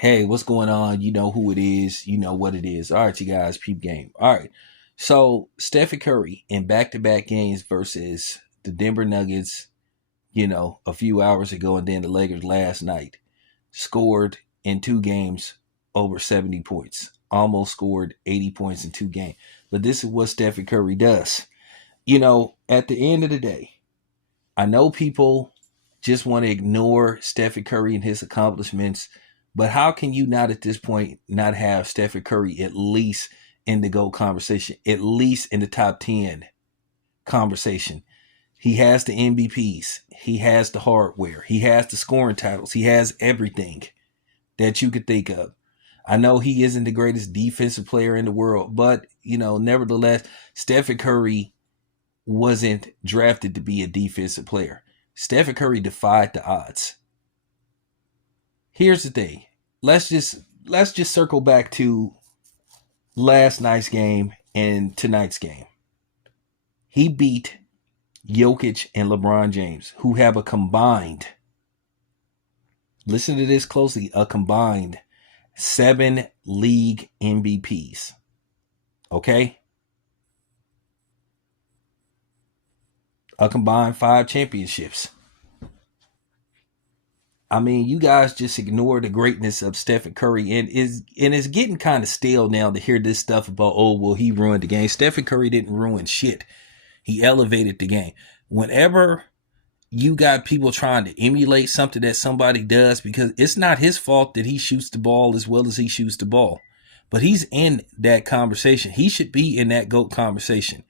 Hey, what's going on? You know who it is. You know what it is. All right, you guys, peep game. All right. So, Stephen Curry in back to back games versus the Denver Nuggets, a few hours ago, and then the Lakers last night scored in two games over 70 points, almost scored 80 points in two games. But this is what Stephen Curry does. At the end of the day, I know people just want to ignore Stephen Curry and his accomplishments, but how can you not at this point not have Stephen Curry at least in the GOAT conversation, at least in the top 10 conversation? He has the MVPs, he has the hardware, he has the scoring titles, he has everything that you could think of. I know he isn't the greatest defensive player in the world, but nevertheless, Stephen Curry wasn't drafted to be a defensive player. Stephen Curry defied the odds. Here's the thing. Let's just circle back to last night's game and tonight's game. He beat Jokic and LeBron James, who have a combined, listen to this closely, a combined 7 league MVPs. Okay? A combined 5 championships. I mean, you guys just ignore the greatness of Stephen Curry, and it's getting kind of stale now to hear this stuff about, oh, well, he ruined the game. Stephen Curry didn't ruin shit. He elevated the game. Whenever you got people trying to emulate something that somebody does, because it's not his fault that he shoots the ball as well as he shoots the ball, but he's in that conversation. He should be in that GOAT conversation.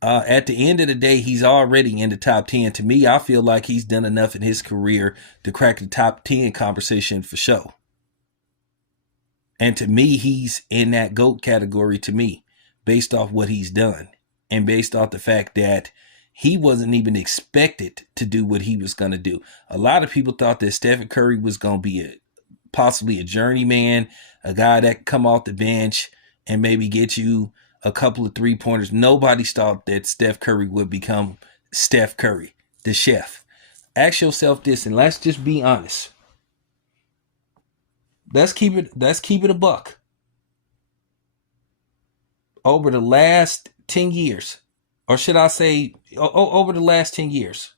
At the end of the day, he's already in the top 10. To me, I feel like he's done enough in his career to crack the top 10 conversation for sure. And to me, he's in that GOAT category to me, based off what he's done and based off the fact that he wasn't even expected to do what he was going to do. A lot of people thought that Stephen Curry was going to be possibly a journeyman, a guy that could come off the bench and maybe get you a couple of 3-pointers. Nobody thought that Steph Curry would become Steph Curry, the chef. Ask yourself this, and let's just be honest. Let's keep it a buck. Over the last 10 years, or should I say over the last 10 years,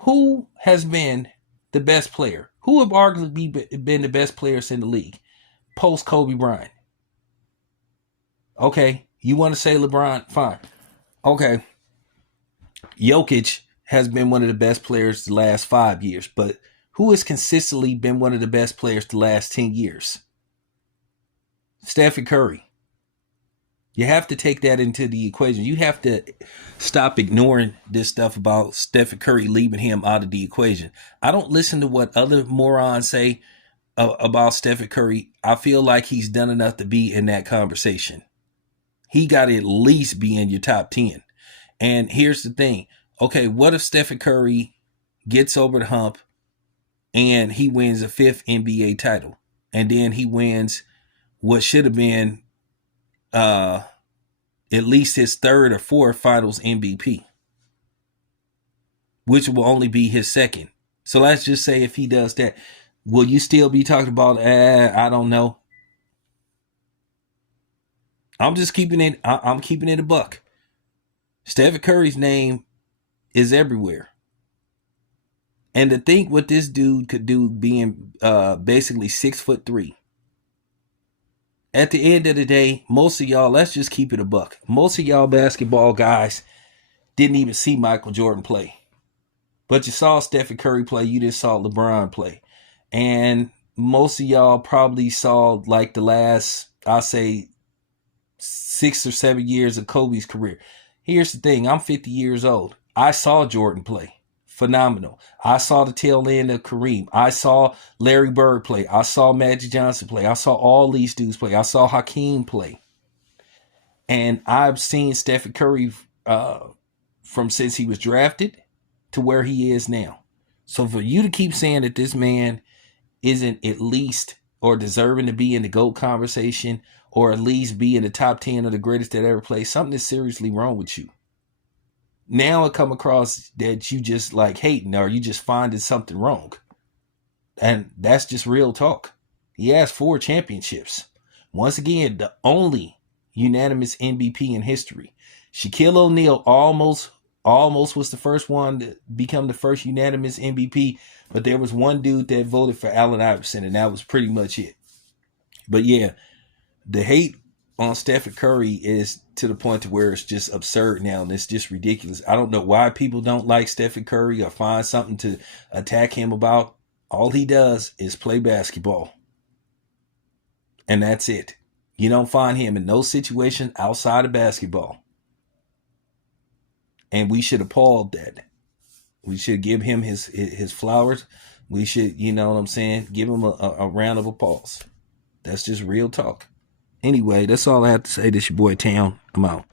who has been the best player? Who have arguably been the best players in the league post Kobe Bryant? Okay, you want to say LeBron? Fine. Okay, Jokic has been one of the best players the last 5 years, but who has consistently been one of the best players the last 10 years? Stephen Curry. You have to take that into the equation. You have to stop ignoring this stuff about Stephen Curry, leaving him out of the equation. I don't listen to what other morons say about Stephen Curry. I feel like he's done enough to be in that conversation. He got to at least be in your top 10. And here's the thing. Okay, what if Stephen Curry gets over the hump and he wins a 5th NBA title? And then he wins what should have been at least his 3rd or 4th finals MVP, which will only be his 2nd. So let's just say if he does that, will you still be talking about, I don't know. I'm keeping it a buck. Stephen Curry's name is everywhere. And to think what this dude could do being basically 6'3". At the end of the day, most of y'all, let's just keep it a buck. Most of y'all basketball guys didn't even see Michael Jordan play. But you saw Stephen Curry play, you just saw LeBron play. And most of y'all probably saw like the last, I'll say, 6 or 7 years of Kobe's career. Here's the thing. I'm 50 years old. I saw Jordan play. Phenomenal. I saw the tail end of Kareem. I saw Larry Bird play. I saw Magic Johnson play. I saw all these dudes play. I saw Hakeem play. And I've seen Stephen Curry from since he was drafted to where he is now. So for you to keep saying that this man isn't at least or deserving to be in the GOAT conversation or at least be in the top 10 of the greatest that ever played, something is seriously wrong with you. Now it come across that you just like hating or you just finding something wrong. And that's just real talk. He has 4 championships. Once again, the only unanimous MVP in history. Shaquille O'Neal almost was the first one to become the first unanimous MVP, but there was one dude that voted for Allen Iverson, and that was pretty much it. But yeah, the hate on Stephen Curry is to the point to where it's just absurd now, and it's just ridiculous. I don't know why people don't like Stephen Curry or find something to attack him about. All he does is play basketball, and that's it. You don't find him in no situation outside of basketball. And we should applaud that. We should give him his flowers. We should, you know what I'm saying, give him a round of applause. That's just real talk. Anyway, that's all I have to say. This your boy Town. I'm out.